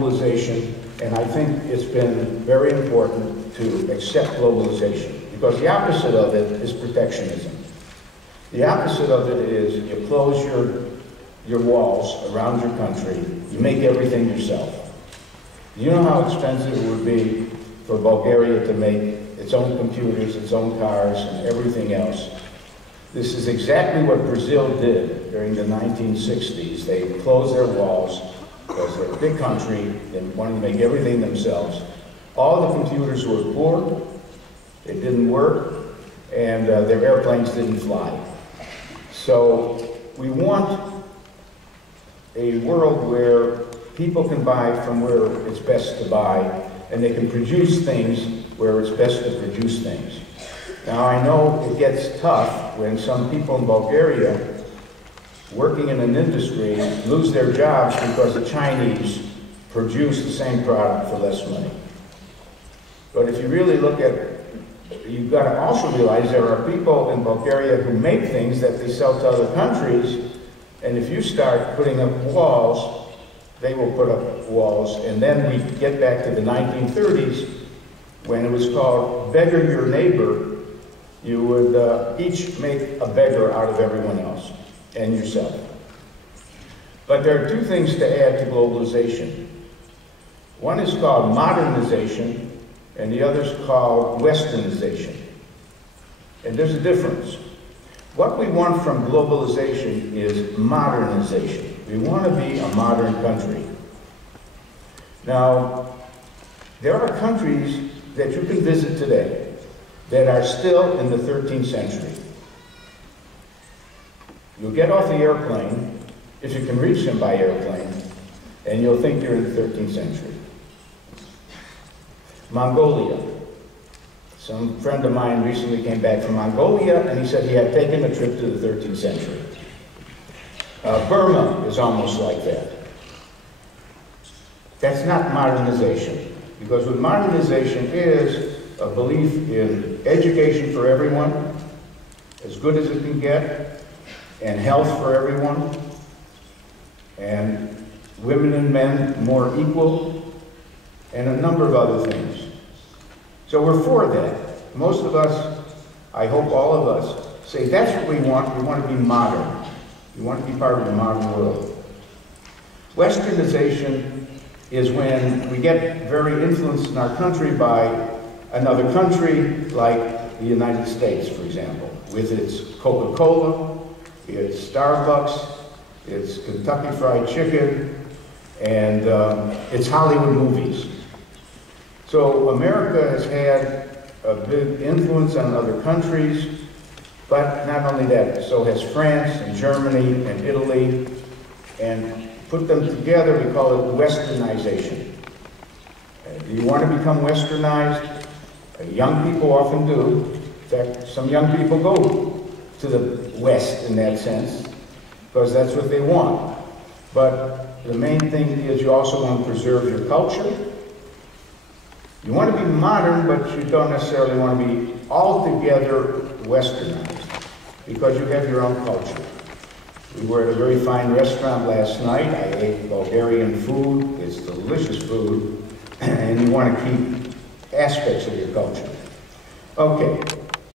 globalization, and I think it's been very important to accept globalization, because the opposite of it is protectionism. The opposite of it is you close your walls around your country, you make everything yourself. You know how expensive it would be for Bulgaria to make its own computers, its own cars, and everything else. This is exactly what Brazil did during the 1960s. They closed their walls because they're a big country, they wanted to make everything themselves. All the computers were poor, they didn't work, and their airplanes didn't fly. So we want a world where people can buy from where it's best to buy, and they can produce things where it's best to produce things. Now, I know it gets tough when some people in Bulgaria working in an industry lose their jobs because the Chinese produce the same product for less money. But if you really look at it, you've got to also realize there are people in Bulgaria who make things that they sell to other countries, and if you start putting up walls, they will put up walls. And then we get back to the 1930s when it was called beggar your neighbor. You would each make a beggar out of everyone else and yourself. But there are two things to add to globalization. One is called modernization, and the other is called westernization. And there's a difference. What we want from globalization is modernization. We want to be a modern country. Now, there are countries that you can visit today that are still in the 13th century. You'll get off the airplane, if you can reach them by airplane, and you'll think you're in the 13th century. Mongolia. Some friend of mine recently came back from Mongolia, and he said he had taken a trip to the 13th century. Burma is almost like that. That's not modernization, because what modernization is a belief in education for everyone, as good as it can get, and health for everyone, and women and men more equal, and a number of other things. So we're for that. Most of us, I hope all of us, say that's what we want. We want to be modern. We want to be part of the modern world. Westernization is when we get very influenced in our country by another country, like the United States, for example, with its Coca-Cola, its Starbucks, its Kentucky Fried Chicken, and its Hollywood movies. So America has had a big influence on other countries, but not only that, so has France and Germany and Italy, and put them together, we call it westernization. Do you want to become westernized? Young people often do. In fact, some young people go to the West in that sense, because that's what they want. But the main thing is you also want to preserve your culture. You want to be modern, but you don't necessarily want to be altogether westernized, because you have your own culture. We were at a very fine restaurant last night. I ate Bulgarian food. It's delicious food, and you want to keep aspects of your culture. Okay.